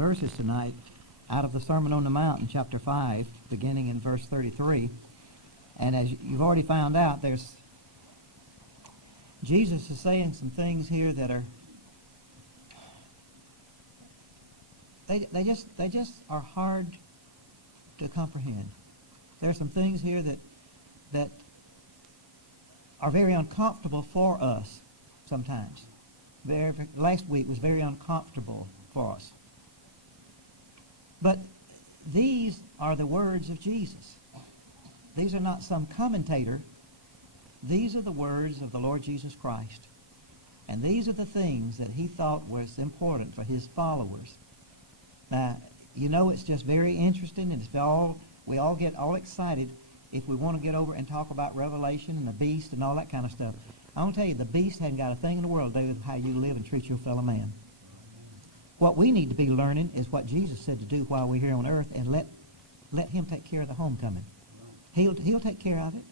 verses tonight out of the Sermon on the Mount in chapter 5, beginning in verse 33. And as you've already found out, Jesus is saying some things here that are they just are hard to comprehend. There are some things here that are very uncomfortable for us sometimes. Last week was very uncomfortable for us. But these are the words of Jesus. These are not some commentator. These are the words of the Lord Jesus Christ. And these are the things that he thought was important for his followers. Now, you know, it's just very interesting, and we all get all excited if we want to get over and talk about Revelation and the beast and all that kind of stuff. I want to tell you, the beast hadn't got a thing in the world to do with how you live and treat your fellow man. What we need to be learning is what Jesus said to do while we're here on earth, and let him take care of the homecoming. He'll take care of it.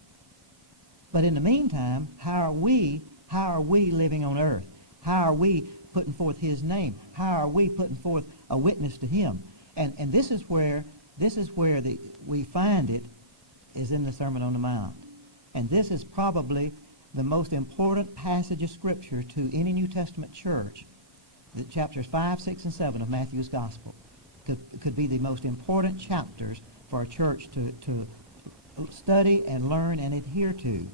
But in the meantime, how are we living on earth? How are we putting forth his name? How are we putting forth a witness to him? And this is where we find it, is in the Sermon on the Mount. And this is probably the most important passage of Scripture to any New Testament church. The chapters 5, 6, and 7 of Matthew's Gospel could be the most important chapters for a church to study and learn and adhere to.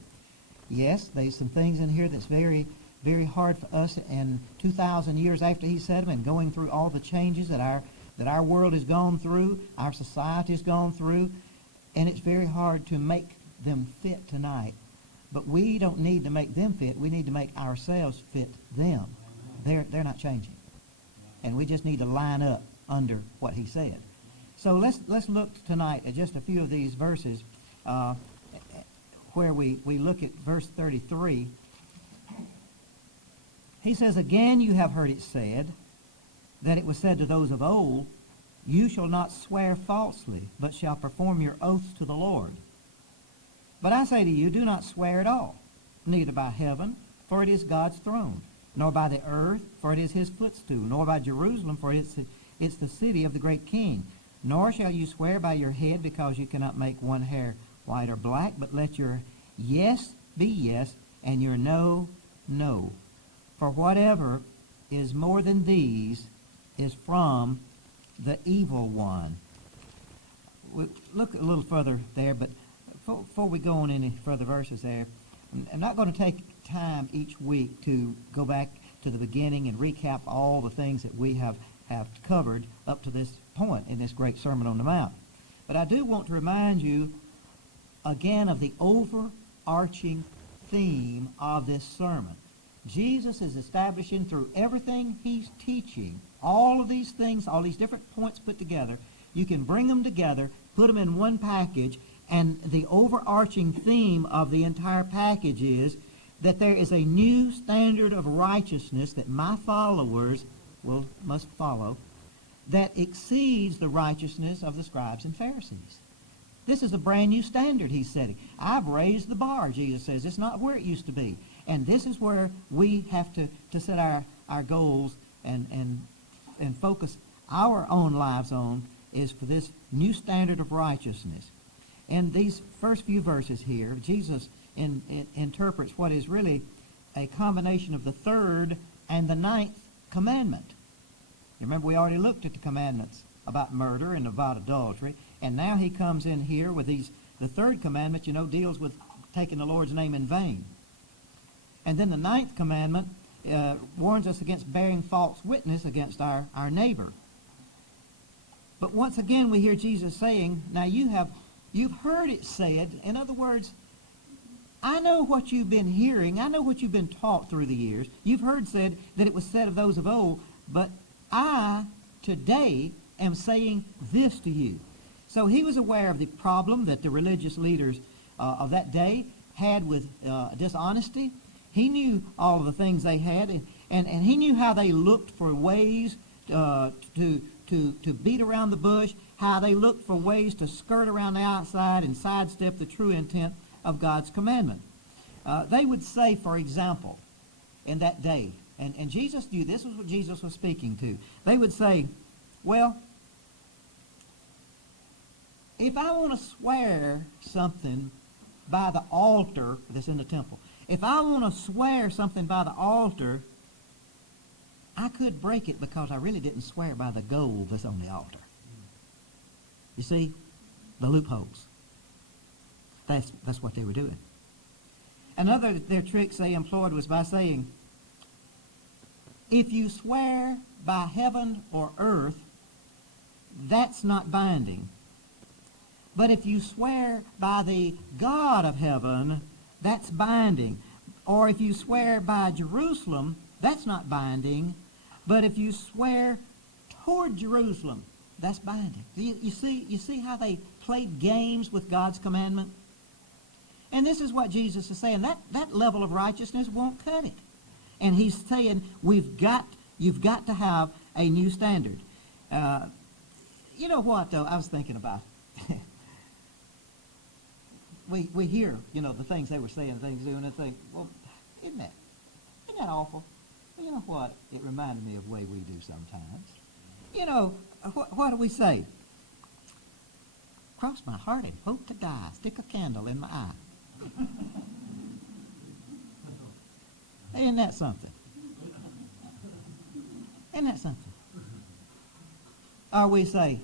Yes, there's some things in here that's very, very hard for us, and 2,000 years after he said them, and going through all the changes that our world has gone through, our society has gone through, and it's very hard to make them fit tonight. But we don't need to make them fit. We need to make ourselves fit them. They're not changing. And we just need to line up under what he said. So let's look tonight at just a few of these verses where we look at verse 33. He says, "Again you have heard it said, that it was said to those of old, you shall not swear falsely, but shall perform your oaths to the Lord. But I say to you, do not swear at all, neither by heaven, for it is God's throne, nor by the earth, for it is his footstool, nor by Jerusalem, for it's the city of the great king. Nor shall you swear by your head, because you cannot make one hair white or black, but let your yes be yes, and your no, no. For whatever is more than these is from the evil one." We look a little further there, but before we go on any further verses there, I'm not going to take time each week to go back to the beginning and recap all the things that we have covered up to this point in this great Sermon on the Mount. But I do want to remind you again of the overarching theme of this sermon. Jesus is establishing through everything he's teaching, all of these things, all these different points put together. You can bring them together, put them in one package, and the overarching theme of the entire package is that there is a new standard of righteousness that my followers must follow that exceeds the righteousness of the scribes and Pharisees. This is a brand new standard he's setting. I've raised the bar, Jesus says. It's not where it used to be. And this is where we have to set our goals and focus our own lives on, is for this new standard of righteousness. In these first few verses here, Jesus interprets what is really a combination of the third and the ninth commandment. You remember we already looked at the commandments about murder and about adultery, and now he comes in here with the third commandment, deals with taking the Lord's name in vain. And then the ninth commandment warns us against bearing false witness against our neighbor. But once again we hear Jesus saying, now you've heard it said. In other words, I know what you've been hearing. I know what you've been taught through the years. You've heard said that it was said of those of old, but I today am saying this to you. So he was aware of the problem that the religious leaders of that day had with dishonesty. He knew all of the things they had, and he knew how they looked for ways to beat around the bush, how they looked for ways to skirt around the outside and sidestep the true intent of God's commandment. They would say, for example, in that day, and Jesus knew this was what Jesus was speaking to. They would say, Well, if I want to swear something by the altar that's in the temple, if I want to swear something by the altar, I could break it because I really didn't swear by the gold that's on the altar. You see, the loopholes. That's what they were doing. Another of their tricks they employed was by saying, if you swear by heaven or earth, that's not binding. But if you swear by the God of heaven, that's binding. Or if you swear by Jerusalem, that's not binding. But if you swear toward Jerusalem, that's binding. You see how they played games with God's commandment? And this is what Jesus is saying. That level of righteousness won't cut it. And he's saying you've got to have a new standard. You know what, though, I was thinking about. we hear, the things they were saying, things doing, and think, well, isn't that awful? Well, you know what? It reminded me of the way we do sometimes. What do we say? Cross my heart and hope to die. Stick a candle in my eye. Isn't that something? Isn't that something? Or we say,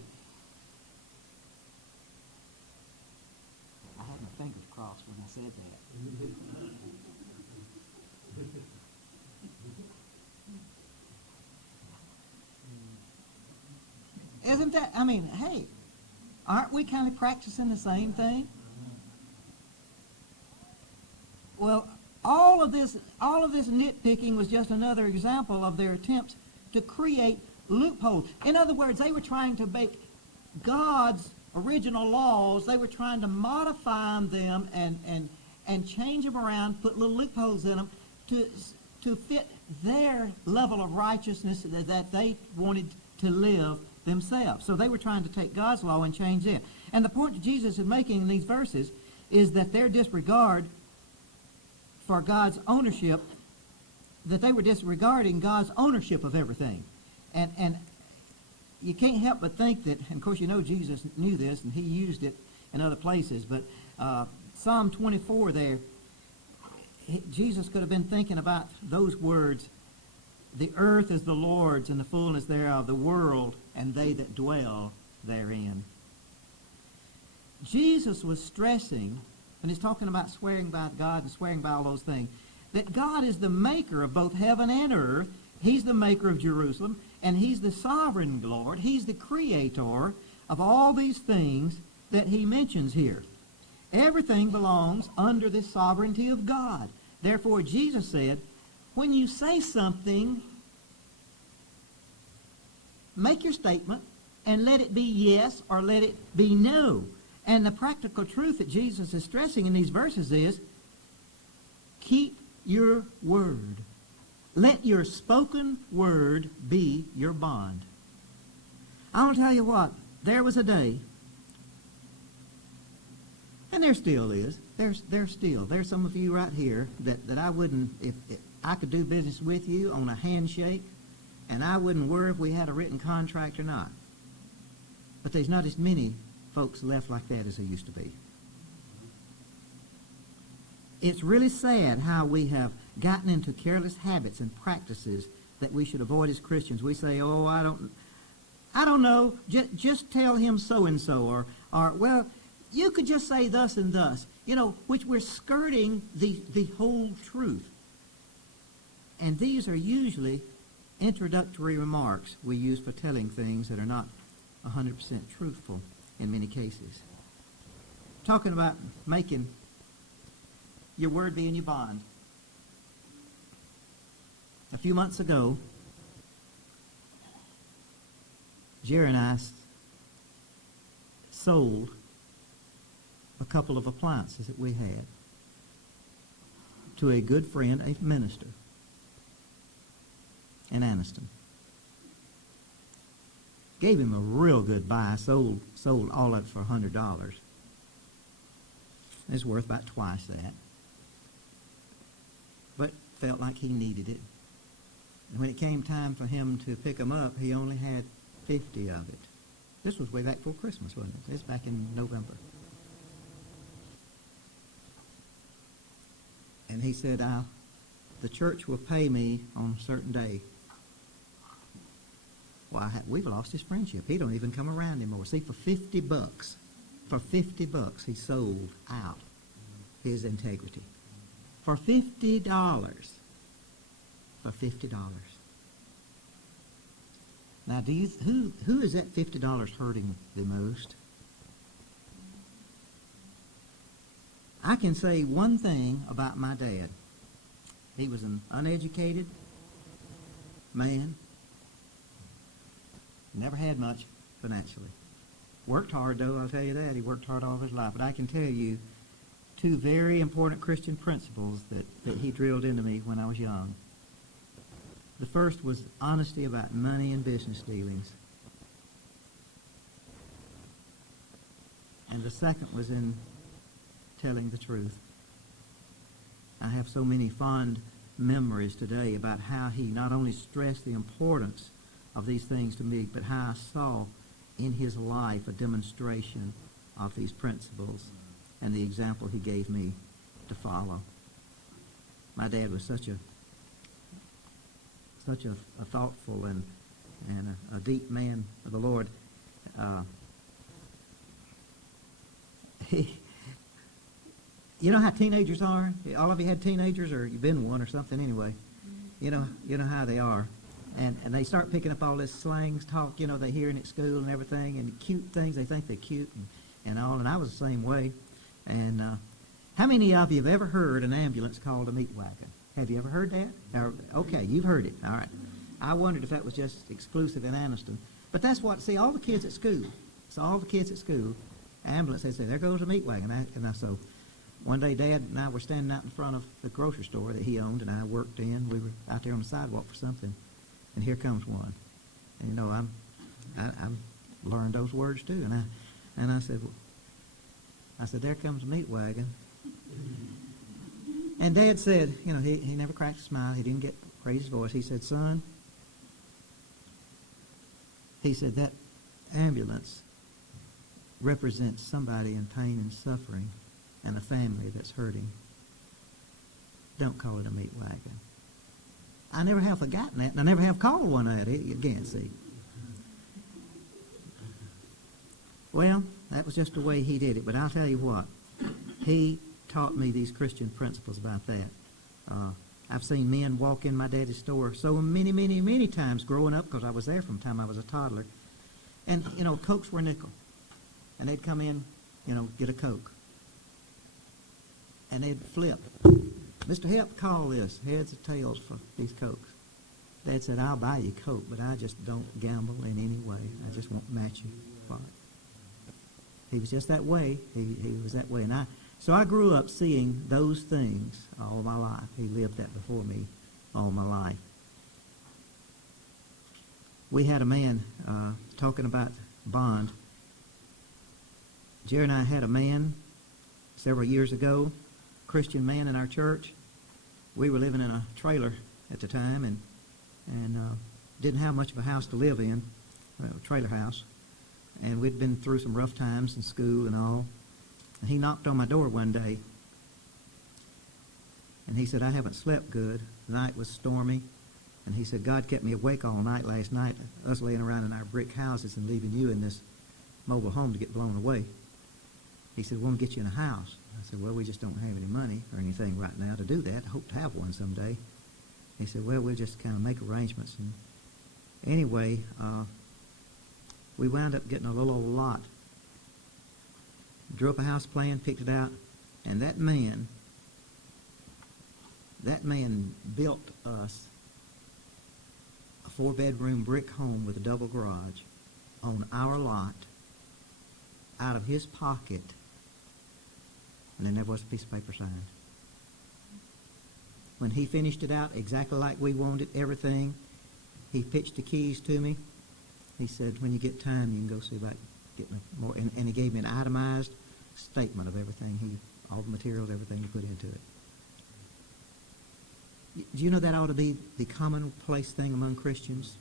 I had my fingers crossed when I said that. Isn't that, hey, aren't we kind of practicing the same thing? Well, all of this nitpicking was just another example of their attempts to create loopholes. In other words, they were trying to make God's original laws, they were trying to modify them and change them around, put little loopholes in them to fit their level of righteousness that they wanted to live themselves. So they were trying to take God's law and change it. And the point that Jesus is making in these verses is that their disregard for God's ownership, that they were disregarding God's ownership of everything. And you can't help but think that, and of course Jesus knew this and he used it in other places, but Psalm 24 there, Jesus could have been thinking about those words, the earth is the Lord's and the fullness thereof, the world and they that dwell therein. Jesus was stressing, when he's talking about swearing by God and swearing by all those things, that God is the maker of both heaven and earth. He's the maker of Jerusalem, and he's the sovereign Lord. He's the creator of all these things that he mentions here. Everything belongs under the sovereignty of God. Therefore, Jesus said, when you say something, make your statement and let it be yes or let it be no. And the practical truth that Jesus is stressing in these verses is, keep your word. Let your spoken word be your bond. I want to tell you what, there was a day, and there still is, there's some of you right here that I wouldn't, if I could do business with you on a handshake, and I wouldn't worry if we had a written contract or not. But there's not as many folks left like that as there used to be. It's really sad how we have gotten into careless habits and practices that we should avoid as Christians. We say, oh, I don't know, just tell him so-and-so, or well, you could just say thus and thus, which we're skirting the whole truth. And these are usually introductory remarks we use for telling things that are not 100% truthful in many cases. Talking about making your word be in your bond. A few months ago, Jerry and I sold a couple of appliances that we had to a good friend, a minister in Anniston. Gave him a real good buy. Sold all of it for $100. It's worth about twice that. But felt like he needed it. And when it came time for him to pick them up, he only had 50 of it. This was way back before Christmas, wasn't it? This back in November. And he said, the church will pay me on a certain day. Well, we've lost his friendship. He don't even come around anymore. See, for $50, he sold out his integrity. For $50. For $50. Now, who is that $50 hurting the most? I can say one thing about my dad. He was an uneducated man. Never had much financially. Worked hard, though, I'll tell you that. He worked hard all his life. But I can tell you two very important Christian principles that he drilled into me when I was young. The first was honesty about money and business dealings. And the second was in telling the truth. I have so many fond memories today about how he not only stressed the importance of these things to me, but how I saw in his life a demonstration of these principles and the example he gave me to follow. My dad was such a thoughtful and a deep man of the Lord. You know how teenagers are? All of you had teenagers, or you've been one or something anyway. You know how they are. And they start picking up all this slang talk, they hear in at school and everything, and cute things, they think they're cute and all. And I was the same way. And how many of you have ever heard an ambulance called a meat wagon? Have you ever heard that? Okay, you've heard it. All right. I wondered if that was just exclusive in Anniston. But that's what, see, all the kids at school, ambulance, they say, there goes a meat wagon. So one day Dad and I were standing out in front of the grocery store that he owned and I worked in. We were out there on the sidewalk for something, and here comes one. And I've learned those words too. And I said, there comes a meat wagon. And Dad said, he never cracked a smile. He didn't raise his voice. He said, son, that ambulance represents somebody in pain and suffering and a family that's hurting. Don't call it a meat wagon. I never have forgotten that, and I never have called one that. Again, see. Well, that was just the way he did it. But I'll tell you what, he taught me these Christian principles about that. I've seen men walk in my daddy's store so many, many, many times growing up, because I was there from the time I was a toddler. And, Cokes were a nickel. And they'd come in, get a Coke. And they'd flip. Mr. Hep, call this, heads or tails for these Cokes. Dad said, I'll buy you Coke, but I just don't gamble in any way. I just won't match you for it. He was just that way. He was that way. So I grew up seeing those things all my life. He lived that before me all my life. We had a man talking about bond. Jerry and I had a man several years ago, Christian man in our church. We were living in a trailer at the time and didn't have much of a house to live in, a trailer house. And we'd been through some rough times in school and all. And he knocked on my door one day, and he said, I haven't slept good. The night was stormy, and he said, God kept me awake all night last night, us laying around in our brick houses and leaving you in this mobile home to get blown away. He said, we'll get you in a house. I said, well, we just don't have any money or anything right now to do that. I hope to have one someday. He said, well, we'll just kind of make arrangements. And anyway, we wound up getting a little old lot. Drew up a house plan, picked it out, and that man built us a 4-bedroom brick home with a double garage on our lot out of his pocket, and there never was a piece of paper signed. When he finished it out exactly like we wanted everything, he pitched the keys to me. He said, when you get time, you can go see about getting more. And he gave me an itemized statement of everything, all the materials, everything he put into it. Do you know that ought to be the commonplace thing among Christians?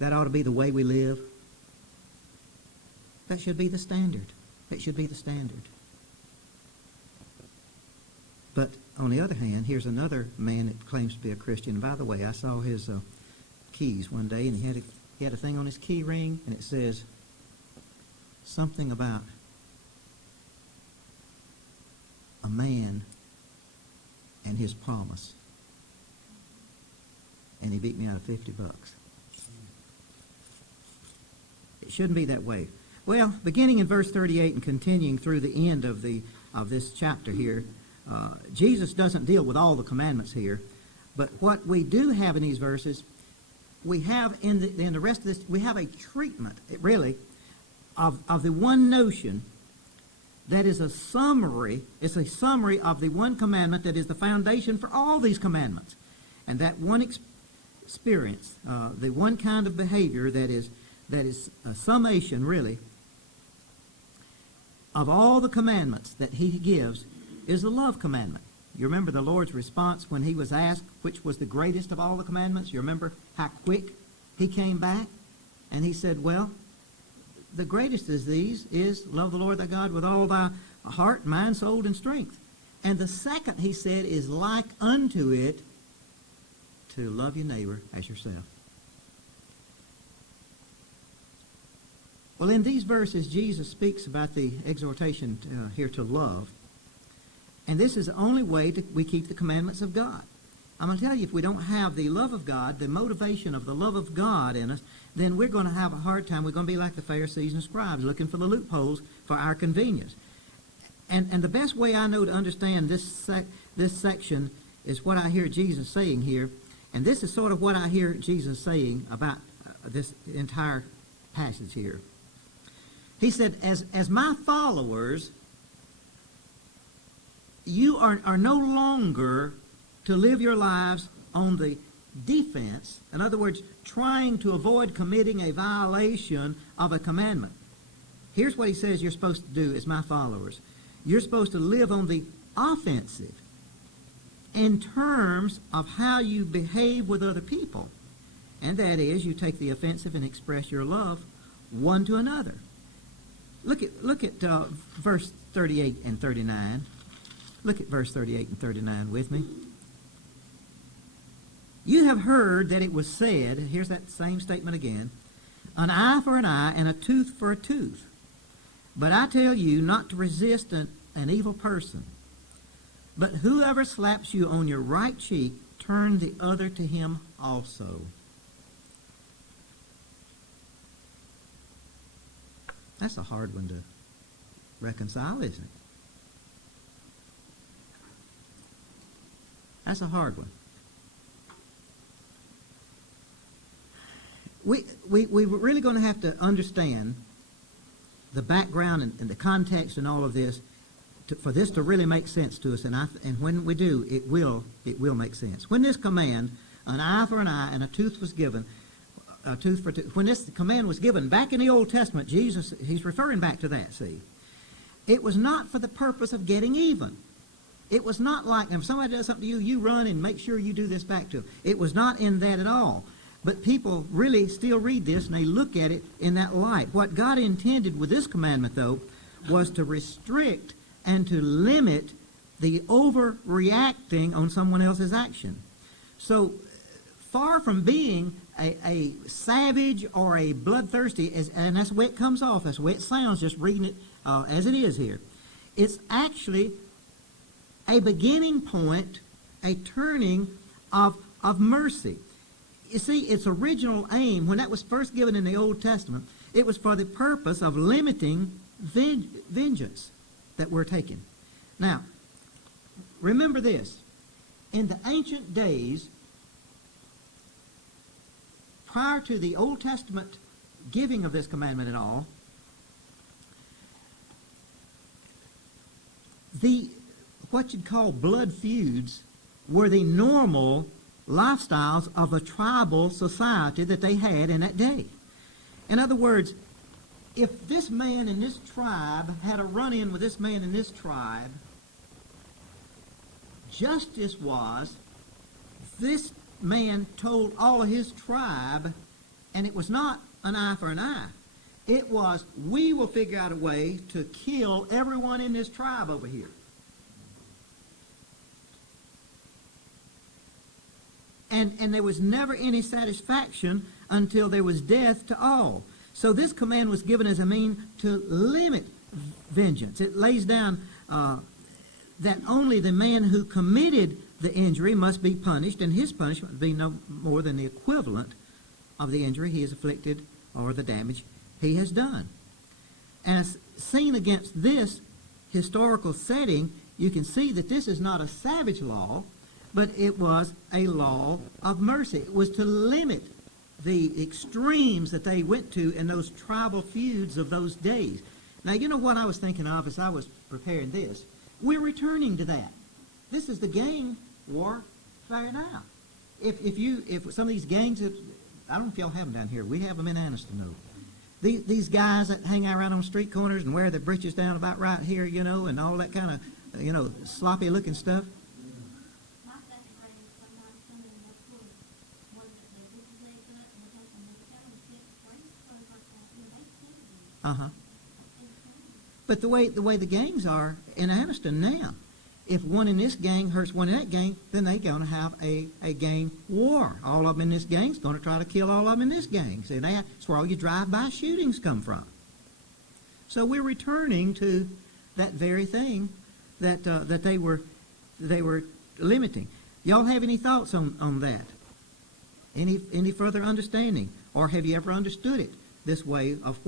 That ought to be the way we live. That should be the standard. It should be the standard. But on the other hand, here's another man that claims to be a Christian. And by the way, I saw his keys one day, and he had a thing on his key ring, and it says something about a man and his promise. And he beat me out of $50. It shouldn't be that way. Well, beginning in verse 38 and continuing through the end of this chapter here, Jesus doesn't deal with all the commandments here, but what we do have in these verses, we have in the rest of this, we have a treatment, really, of the one notion that is a summary. It's a summary of the one commandment that is the foundation for all these commandments. And that one experience, the one kind of behavior that is a summation, really, of all the commandments that he gives is the love commandment. You remember the Lord's response when he was asked which was the greatest of all the commandments? You remember how quick he came back? And he said, well, the greatest of these is love the Lord thy God with all thy heart, mind, soul, and strength. And the second, he said, is like unto it, to love your neighbor as yourself. Well, in these verses, Jesus speaks about the exhortation here to love. And this is the only way we keep the commandments of God. I'm going to tell you, if we don't have the love of God, the motivation of the love of God in us, then we're going to have a hard time. We're going to be like the Pharisees and scribes, looking for the loopholes for our convenience. And the best way I know to understand this section is what I hear Jesus saying here. And this is sort of what I hear Jesus saying about this entire passage here. He said, as my followers, you are no longer to live your lives on the defense. In other words, trying to avoid committing a violation of a commandment. Here's what he says you're supposed to do as my followers. You're supposed to live on the offensive in terms of how you behave with other people. And that is, you take the offensive and express your love one to another. Look at verse 38 and 39. Look at verse 38 and 39 with me. You have heard that it was said, here's that same statement again, an eye for an eye and a tooth for a tooth. But I tell you not to resist an evil person. But whoever slaps you on your right cheek, turn the other to him also. That's a hard one to reconcile, isn't it? That's a hard one. We're really going to have to understand the background and the context and all of this for this to really make sense to us. And when we do, it will make sense. When this command, an eye for an eye and a tooth was given, a tooth for tooth, when this command was given back in the Old Testament, Jesus, he's referring back to that, see. It was not for the purpose of getting even. It was not like, if somebody does something to you, you run and make sure you do this back to them. It was not in that at all. But people really still read this, and they look at it in that light. What God intended with this commandment, though, was to restrict and to limit the overreacting on someone else's action. So, far from being a savage or a bloodthirsty, and that's the way it comes off, that's the way it sounds, just reading it as it is here. It's actually a beginning point, a turning of mercy. You see, its original aim, when that was first given in the Old Testament, it was for the purpose of limiting vengeance that we're taking. Now, remember this. In the ancient days, prior to the Old Testament giving of this commandment at all, what you'd call blood feuds were the normal lifestyles of a tribal society that they had in that day. In other words, if this man in this tribe had a run-in with this man in this tribe, justice was this man told all of his tribe, and it was not an eye for an eye. It was, we will figure out a way to kill everyone in this tribe over here. And there was never any satisfaction until there was death to all. So this command was given as a mean to limit vengeance. It lays down that only the man who committed the injury must be punished, and his punishment would be no more than the equivalent of the injury he has afflicted or the damage he has done. And as seen against this historical setting, you can see that this is not a savage law, but it was a law of mercy. It was to limit the extremes that they went to in those tribal feuds of those days. Now, you know what I was thinking of as I was preparing this? We're returning to that. This is the gang warfare now. If some of these gangs, I don't know if y'all have them down here. We have them in Anniston, though. These guys that hang out around on street corners and wear their breeches down about right here, you know, and all that kind of, you know, sloppy-looking stuff. Uh-huh. But the way the gangs are in Anniston now, if one in this gang hurts one in that gang, then they're going to have a gang war. All of them in this gang's going to try to kill all of them in this gang. See, that's where all your drive-by shootings come from. So we're returning to that very thing that they were limiting. Y'all have any thoughts on that? Any further understanding, or have you ever understood it this way of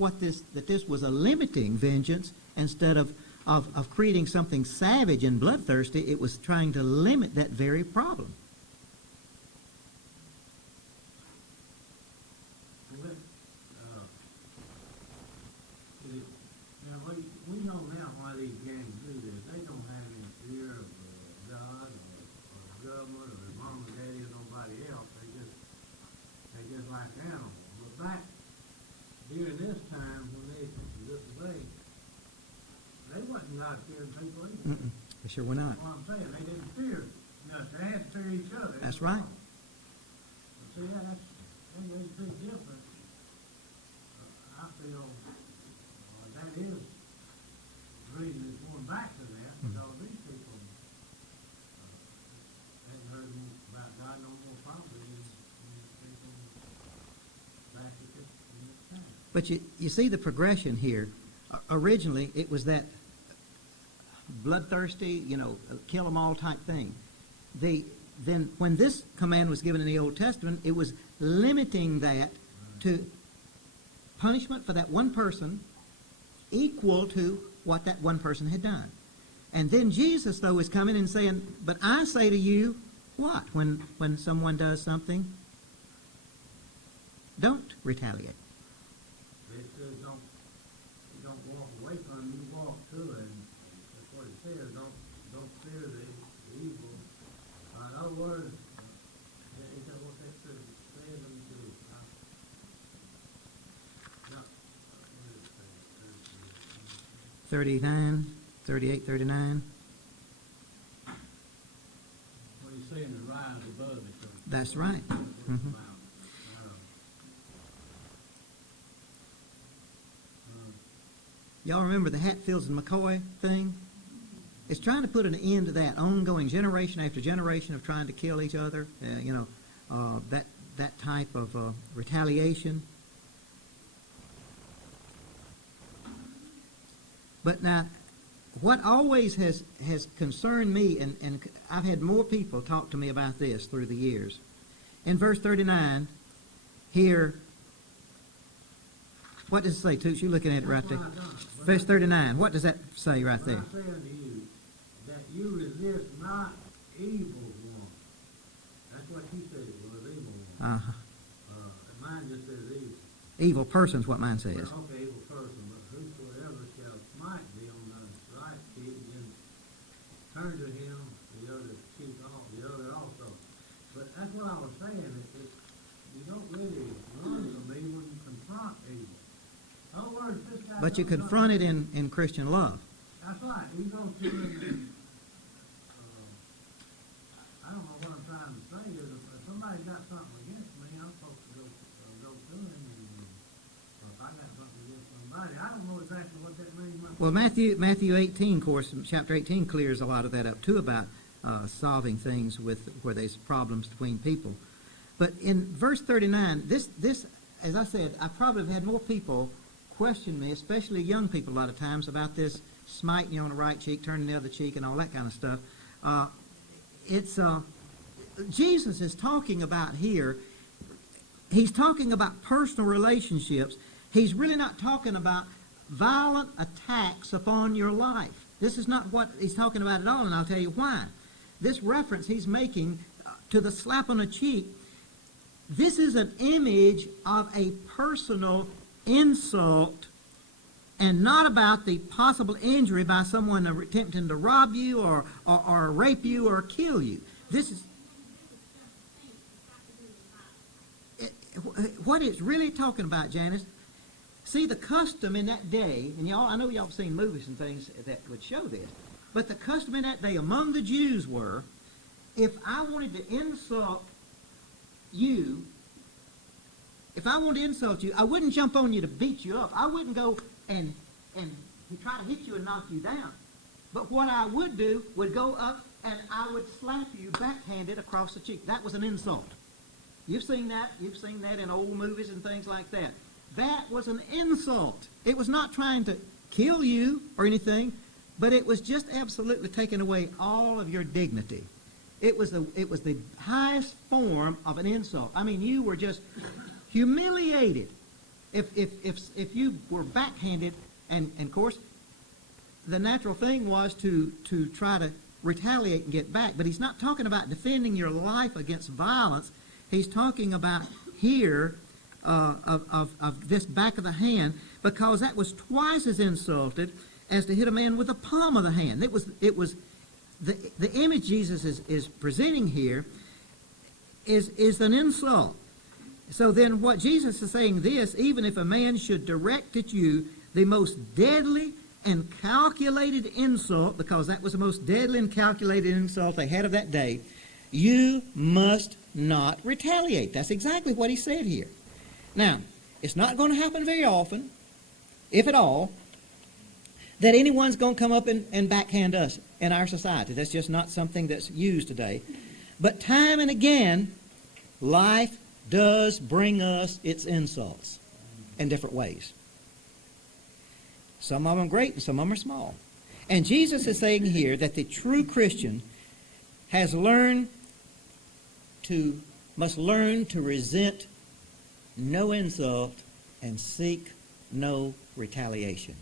that this was a limiting vengeance instead of creating something savage and bloodthirsty? It was trying to limit that very problem. We know now why these gangs do this. They don't have any fear of God or the government or their mom and daddy or nobody else. They just like animals. But back during this time when they disobeyed, they wasn't God-fearing people either. They sure were not. That's what I'm saying. They didn't fear. They had to fear each other. That's right. But see, that's a big difference. I feel that is the reason it's going back to that, because these people hadn't heard about God no more probably than people back at this time. But you see the progression here. Originally, it was that bloodthirsty, you know, kill them all type thing. Then when this command was given in the Old Testament, it was limiting that to punishment for that one person equal to what that one person had done. And then Jesus, though, is coming and saying, but I say to you, what? When someone does something, don't retaliate. It says don't walk away from him, you walk to it. And that's what it says. Don't fear the evil. In other words, is that what that says? Let me see. No, what is it? 39, 38, 39. What he's saying to rise above it. That's right. Mm-hmm. Y'all remember the Hatfields and McCoy thing? It's trying to put an end to that ongoing generation after generation of trying to kill each other, that type of retaliation. But now, what always has concerned me, and I've had more people talk to me about this through the years. In verse 39, here, what does it say, Toots? You're looking at it right there. Verse 39, what does that say right there? I say unto you, that you resist not evil one. That's what he said it was, evil one. Uh-huh. Mine just says evil. Evil person's what mine says. Well, okay, evil person, but whosoever shall smite thee on the right cheek, then turn to him the other cheek off, the other also. But that's what I was saying. You don't really run from evil, you confront evil. In other words, this guy But you confront it in Christian love. That's right. You go to him. I don't know what I'm trying to say is if somebody got something against me, I'm supposed to go to him. And if I got somebody. I don't know exactly what that means myself. Well, Matthew 18, of course, chapter 18 clears a lot of that up too about solving things where there's problems between people. But in verse 39, this, as I said, I probably have had more people question me, especially young people a lot of times, about this smiting you on the right cheek, turning the other cheek, and all that kind of stuff. Jesus is talking about here, he's talking about personal relationships. He's really not talking about violent attacks upon your life. This is not what he's talking about at all, and I'll tell you why. This reference he's making to the slap on the cheek, this is an image of a personal insult and not about the possible injury by someone attempting to rob you or rape you or kill you. This is what it's really talking about, Janice. See, the custom in that day, and y'all, I know y'all have seen movies and things that would show this, but the custom in that day among the Jews were, if I wanted to insult you, I wouldn't jump on you to beat you up. I wouldn't go and try to hit you and knock you down. But what I would do would go up and I would slap you backhanded across the cheek. That was an insult. You've seen that. You've seen that in old movies and things like that. That was an insult. It was not trying to kill you or anything, but it was just absolutely taking away all of your dignity. It was the highest form of an insult. I mean, you were just humiliated if you were backhanded, and of course, the natural thing was to try to retaliate and get back. But he's not talking about defending your life against violence. He's talking about here of this back of the hand, because that was twice as insulted as to hit a man with the palm of the hand. It was the image Jesus is presenting here is an insult. So then what Jesus is saying this, even if a man should direct at you the most deadly and calculated insult, because that was the most deadly and calculated insult they had of that day, you must not retaliate. That's exactly what he said here. Now, it's not going to happen very often, if at all, that anyone's going to come up and backhand us in our society. That's just not something that's used today. But time and again, life does bring us its insults in different ways. Some of them are great and some of them are small. And Jesus is saying here that the true Christian must learn to resent no insult and seek no retaliation.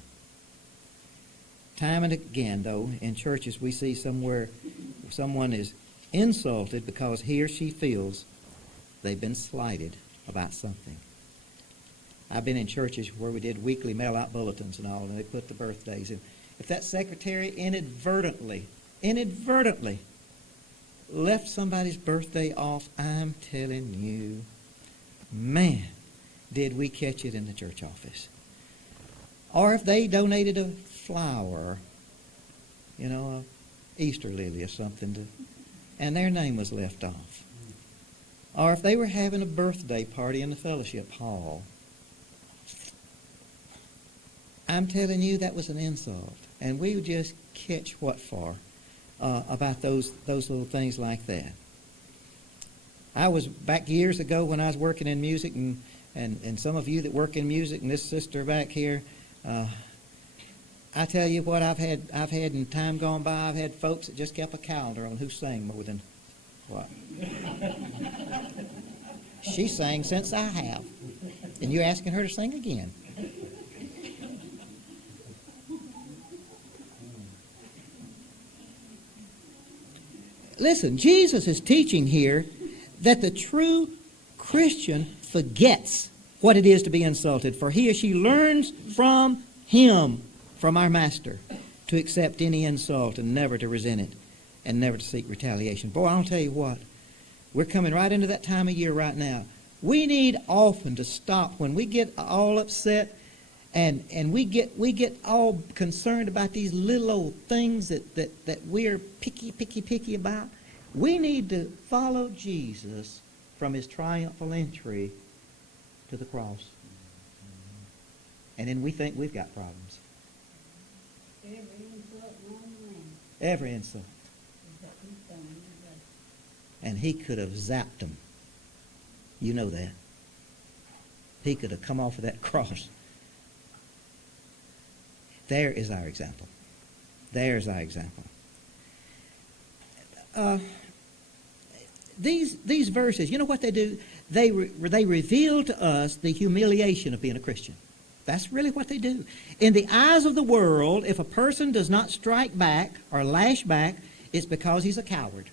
Time and again, though, in churches we see somewhere someone is insulted because he or she feels they've been slighted about something. I've been in churches where we did weekly mail-out bulletins and all, and they put the birthdays in. If that secretary inadvertently left somebody's birthday off, I'm telling you, man, did we catch it in the church office. Or if they donated a flower, a Easter lily or something, and their name was left off. Or if they were having a birthday party in the fellowship hall, I'm telling you, that was an insult. And we would just catch what for about those little things like that. I was back years ago when I was working in music, and some of you that work in music, and this sister back here, I tell you what, I've had in time gone by, I've had folks that just kept a calendar on who sang more than what. She sang since I have, and you're asking her to sing again. Listen, Jesus is teaching here that the true Christian forgets what it is to be insulted, for he or she learns from him, from our Master, to accept any insult and never to resent it and never to seek retaliation. Boy, I'll tell you what, we're coming right into that time of year right now. We need often to stop when we get all upset and we get all concerned about these little old things that we're picky about. We need to follow Jesus from his triumphal entry to the cross. And then we think we've got problems. Every insult known to man Every insult. is that he's done in his life. And he could have zapped them. You know that. He could have come off of that cross. There is our example. There's our example. These verses, you know what they do? They reveal to us the humiliation of being a Christian. That's really what they do. In the eyes of the world, if a person does not strike back or lash back, it's because he's a coward.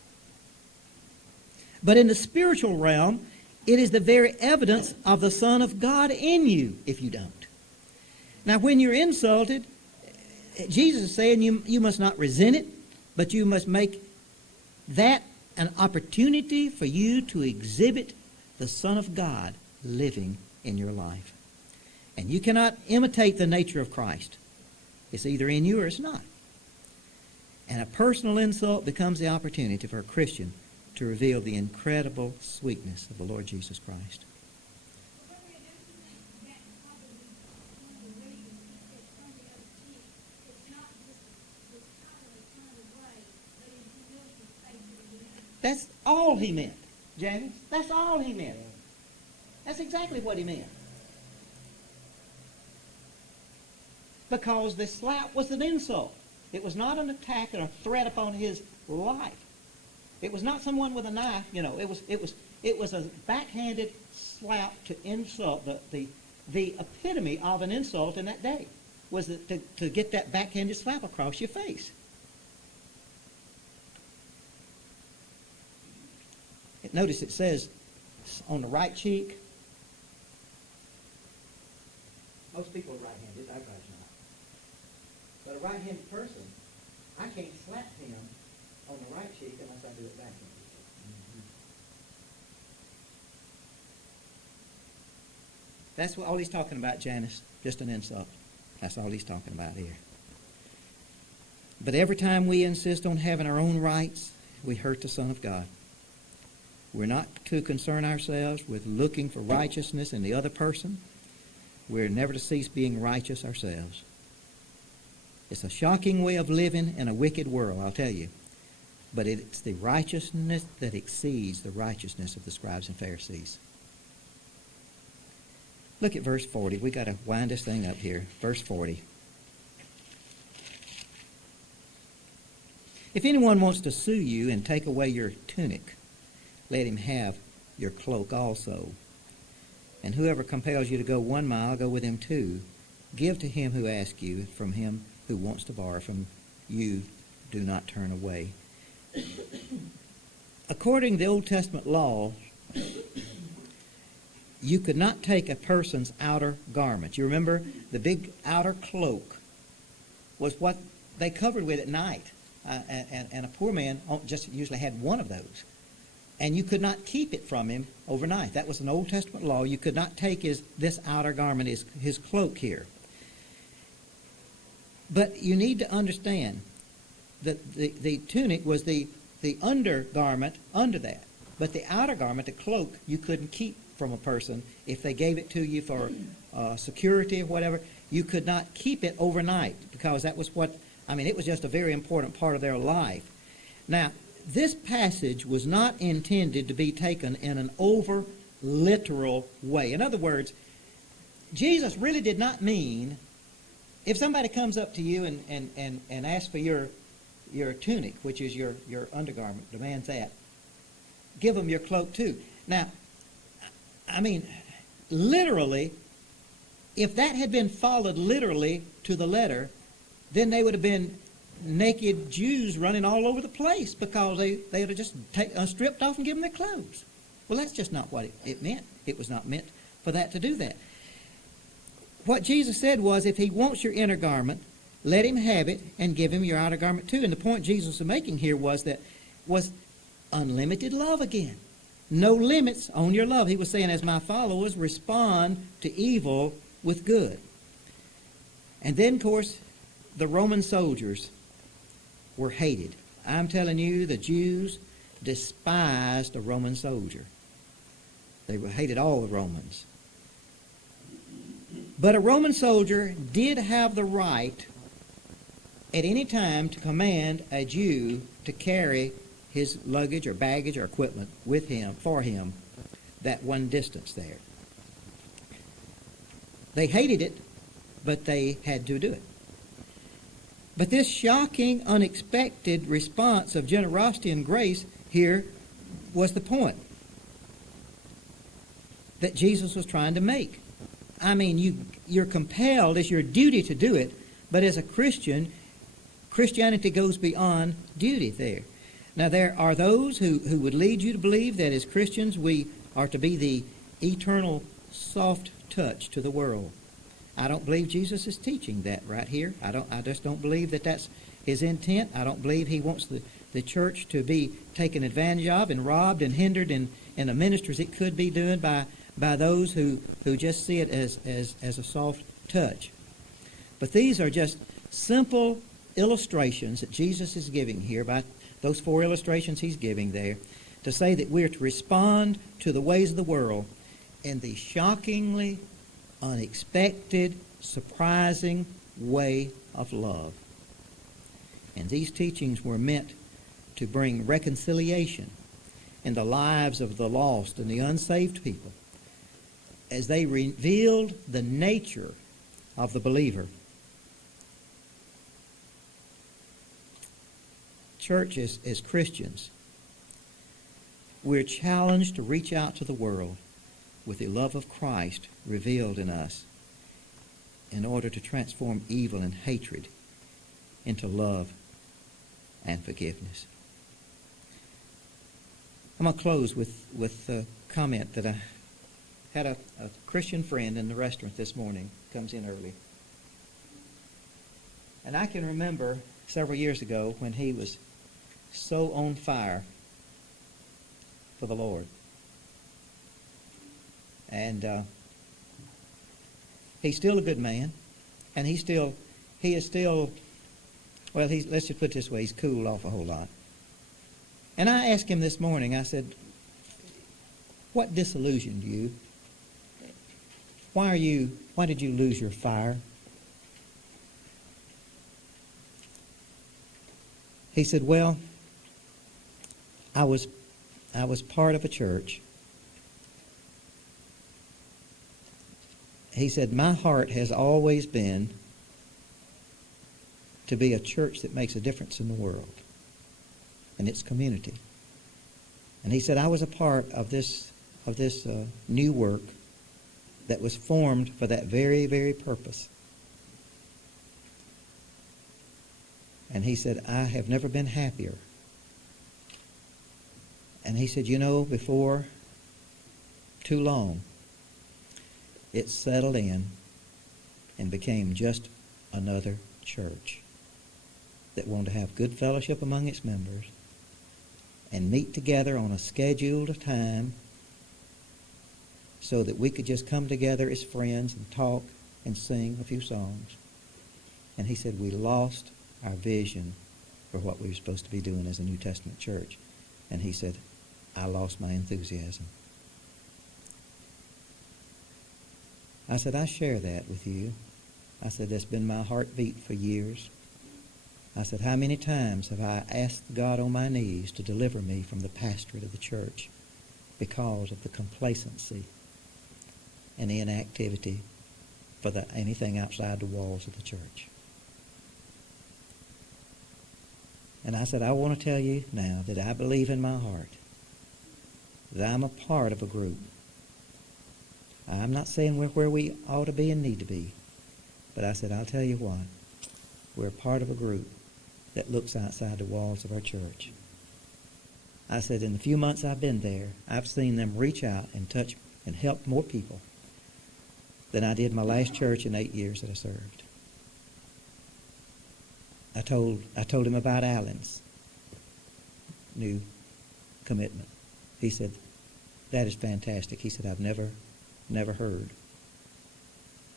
But in the spiritual realm, it is the very evidence of the Son of God in you if you don't. Now, when you're insulted, Jesus is saying you must not resent it, but you must make that an opportunity for you to exhibit the Son of God living in your life. And you cannot imitate the nature of Christ. It's either in you or it's not. And a personal insult becomes the opportunity for a Christian to reveal the incredible sweetness of the Lord Jesus Christ. That's all he meant, James. That's all he meant. That's exactly what he meant. Because the slap was an insult. It was not an attack or a threat upon his life. It was not someone with a knife, you know. It was a backhanded slap to insult. The epitome of an insult in that day was to get that backhanded slap across your face. Notice it says on the right cheek. Most people are right-handed. I guys not. But a right-handed person, I can't slap him on the right cheek unless I do it backhanded. That's what all he's talking about, Janice. Just an insult. That's all he's talking about here. But every time we insist on having our own rights, we hurt the Son of God. We're not to concern ourselves with looking for righteousness in the other person. We're never to cease being righteous ourselves. It's a shocking way of living in a wicked world, I'll tell you. But it's the righteousness that exceeds the righteousness of the scribes and Pharisees. Look at verse 40. We've got to wind this thing up here. Verse 40. If anyone wants to sue you and take away your tunic, let him have your cloak also. And whoever compels you to go 1 mile, go with him 2. Give to him who asks you, from him who wants to borrow from you, do not turn away. According to the Old Testament law, you could not take a person's outer garment. You remember the big outer cloak was what they covered with at night. And a poor man just usually had one of those. And you could not keep it from him overnight. That was an Old Testament law. You could not take this outer garment, his cloak here. But you need to understand that the tunic was the undergarment under that. But the outer garment, the cloak, you couldn't keep from a person. If they gave it to you for security or whatever, you could not keep it overnight because that was it was just a very important part of their life. Now, this passage was not intended to be taken in an over-literal way. In other words, Jesus really did not mean, if somebody comes up to you and asks for your tunic, which is your undergarment, demands that, give them your cloak too. Now, literally, if that had been followed literally to the letter, then they would have been naked Jews running all over the place because they would have just stripped off and given their clothes. Well, that's just not what it meant. It was not meant for that to do that. What Jesus said was, if he wants your inner garment, let him have it and give him your outer garment too. And the point Jesus was making here was unlimited love again. No limits on your love. He was saying, as my followers, respond to evil with good. And then, of course, the Roman soldiers were hated. I'm telling you, the Jews despised a Roman soldier. They hated all the Romans. But a Roman soldier did have the right at any time to command a Jew to carry his luggage or baggage or equipment with him, for him, that one distance there. They hated it, but they had to do it. But this shocking, unexpected response of generosity and grace here was the point that Jesus was trying to make. I mean, you're compelled, it's your duty to do it, but as a Christian, Christianity goes beyond duty there. Now, there are those who would lead you to believe that as Christians we are to be the eternal soft touch to the world. I don't believe Jesus is teaching that right here. I just don't believe that that's his intent. I don't believe he wants the church to be taken advantage of and robbed and hindered in the ministries it could be doing by those who just see it as a soft touch. But these are just simple illustrations that Jesus is giving here, by those 4 illustrations he's giving there, to say that we're to respond to the ways of the world in the shockingly unexpected, surprising way of love. And these teachings were meant to bring reconciliation in the lives of the lost and the unsaved people as they revealed the nature of the believer. Church, as Christians, we're challenged to reach out to the world with the love of Christ revealed in us in order to transform evil and hatred into love and forgiveness. I'm going to close with a comment that I had a Christian friend in the restaurant this morning, comes in early. And I can remember several years ago when he was so on fire for the Lord. And he's still a good man, and he is still, well, let's just put it this way, he's cooled off a whole lot. And I asked him this morning, I said, what disillusioned you? Why did you lose your fire? He said, well, I was part of a church. He said, my heart has always been to be a church that makes a difference in the world and its community. And he said, I was a part of this new work that was formed for that very, very purpose. And he said, I have never been happier. And he said, before too long, it settled in and became just another church that wanted to have good fellowship among its members and meet together on a scheduled time so that we could just come together as friends and talk and sing a few songs. And he said, we lost our vision for what we were supposed to be doing as a New Testament church. And he said, I lost my enthusiasm. I said, I share that with you. I said, that's been my heartbeat for years. I said, how many times have I asked God on my knees to deliver me from the pastorate of the church because of the complacency and the inactivity for anything outside the walls of the church? And I said, I want to tell you now that I believe in my heart that I'm a part of a group. I'm not saying we're where we ought to be and need to be. But I said, I'll tell you what. We're part of a group that looks outside the walls of our church. I said, in the few months I've been there, I've seen them reach out and touch and help more people than I did my last church in 8 years that I served. I told him about Alan's new commitment. He said, that is fantastic. He said, I've never heard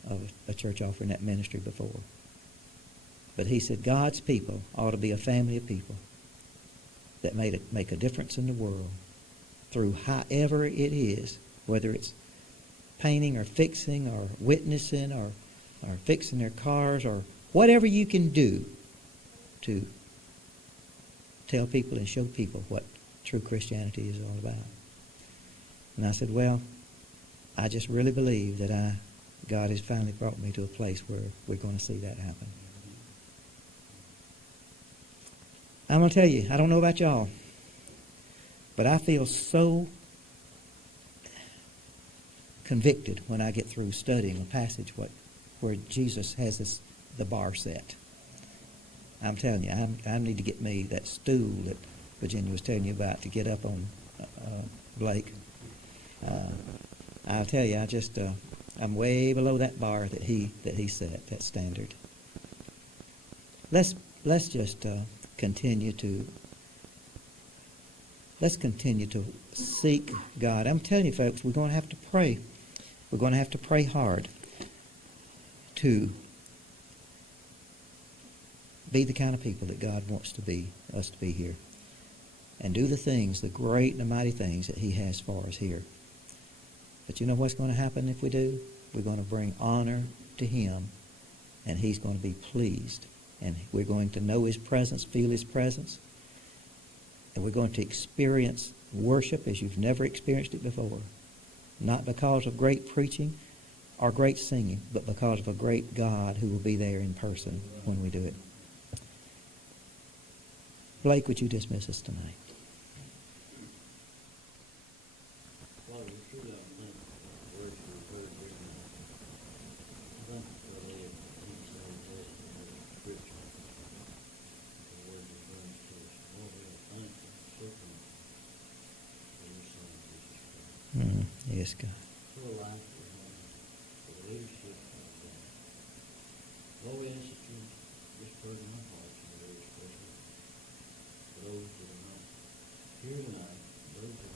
of a church offering that ministry before. But he said, God's people ought to be a family of people that make a difference in the world through however it is, whether it's painting or fixing or witnessing or fixing their cars or whatever you can do to tell people and show people what true Christianity is all about. And I said, well, I just really believe that God has finally brought me to a place where we're going to see that happen. I'm going to tell you, I don't know about y'all, but I feel so convicted when I get through studying a passage where Jesus has the bar set. I'm telling you, I need to get me that stool that Virginia was telling you about to get up on, Blake. I'll tell you, I'm way below that bar that he set, that standard. Let's just continue to seek God. I'm telling you, folks, we're going to have to pray. We're going to have to pray hard to be the kind of people that God wants us to be here, and do the great and the mighty things that He has for us here. But you know what's going to happen if we do? We're going to bring honor to Him, and He's going to be pleased. And we're going to know His presence, feel His presence, and we're going to experience worship as you've never experienced it before. Not because of great preaching or great singing, but because of a great God who will be there in person when we do it. Blake, would you dismiss us tonight? Father, we truly are thankful for the words we've heard here tonight. I thank you for the Heptinstall test and the Scripture, the words that brings to us. Lord, we are thankful, so thankful for your Son, Jesus Christ. Yes, God. For the life of Him, for the leadership of God. Lord, we ask that you just burden our hearts in a very special way. For those that are not here tonight, those that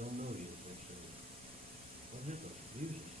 don't know you as their Savior, Lord, help us, use us